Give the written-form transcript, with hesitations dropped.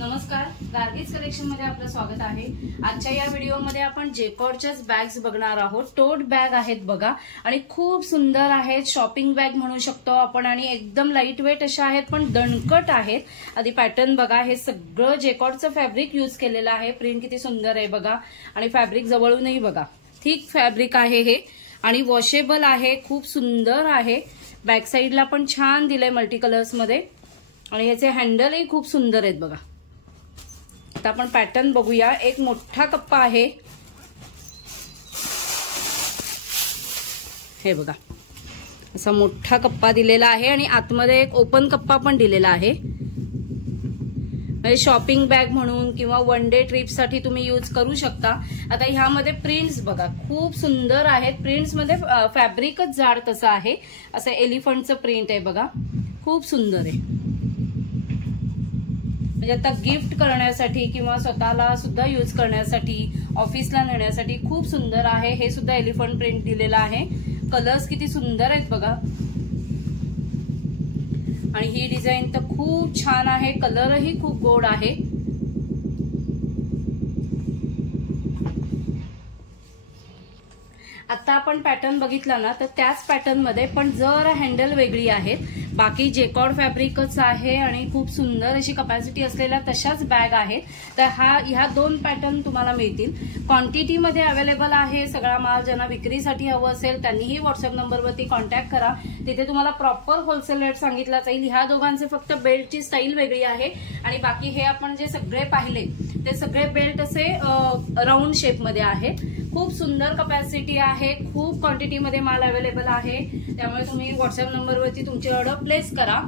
नमस्कार, गार्गीज कलेक्शन मध्ये आपलं स्वागत आहे। आजच्या या व्हिडिओमध्ये आपण जेकॉर्डच्याच बॅग्स बघणार आहोत। टोट बॅग आहेत बघा आणि खूप सुंदर आहेत। शॉपिंग बॅग म्हणू शकतो आपण आणि एकदम लाईट वेट अशा आहेत पण दणकट आहेत। आधी पॅटर्न बघा, हे सगळं जेकॉर्डचं फॅब्रिक यूज केलेलं आहे। प्रिंट किती सुंदर आहे बघा आणि फॅब्रिक जवळूनही बघा, थिक फॅब्रिक आहे हे आणि वॉशेबल आहे, खूप सुंदर आहे। बॅक साईडला पण छान दिलंय मल्टी कलर्स मध्ये आणि ह्याचे हँडलही खूप सुंदर आहेत बघा। आता आपण पॅटर्न बघूया। एक मोठा कप्पा आहे, हे बघा असा मोठा कप्पा दिलेला आहे आणि आतमध्ये एक ओपन कप्पा पण दिलेला आहे। म्हणजे शॉपिंग बॅग म्हणून किंवा वन डे ट्रिप साठी तुम्ही यूज करू शकता। आता ह्यामध्ये प्रिंट्स बघा खूप सुंदर आहेत। प्रिंट्स मध्ये फॅब्रिकच जाड तसं आहे, असं एलिफंटचं प्रिंट आहे बघा, खूप सुंदर आहे। म्हणजे आता गिफ्ट करण्यासाठी किंवा स्वतःला सुद्धा यूज करण्यासाठी, ऑफिसला नेण्यासाठी खूप सुंदर आहे। हे सुद्धा एलिफंट प्रिंट दिलेला आहे। कलर्स किती सुंदर आहेत बघा आणि ही डिझाईन तर खूप छान आहे, कलरही खूप गोड आहे। आता आपण पॅटर्न बघितला ना, तर त्याच पॅटर्न मध्ये पण जरा हँडल वेगळी आहेत। बाकी जेकॉर्ड फॅब्रिकच आहे आणि खूप सुंदर अशी कपॅसिटी असलेल्या तशाच बॅग आहेत। तर ह्या दोन पॅटर्न तुम्हाला मिळतील। क्वांटिटी मध्ये अवेलेबल आहे सगळा माल। ज्यांना विक्रीसाठी हवं असेल त्यांनीही व्हॉट्सअप नंबरवरती कॉन्टॅक्ट करा, तिथे तुम्हाला प्रॉपर होलसेल रेट सांगितला जाईल। ह्या दोघांचे फक्त बेल्टची स्टाईल वेगळी आहे आणि बाकी हे आपण जे सगळे पाहिले ते सगळे बेल्ट असे राऊंड शेप मध्ये आहेत। खूप सुंदर कपॅसिटी आहे, खूप क्वांटिटी मध्ये माल अवेलेबल आहे, त्यामुळे तुम्ही व्हॉट्सअप नंबरवरती तुमची ऑर्डर प्लेस करा।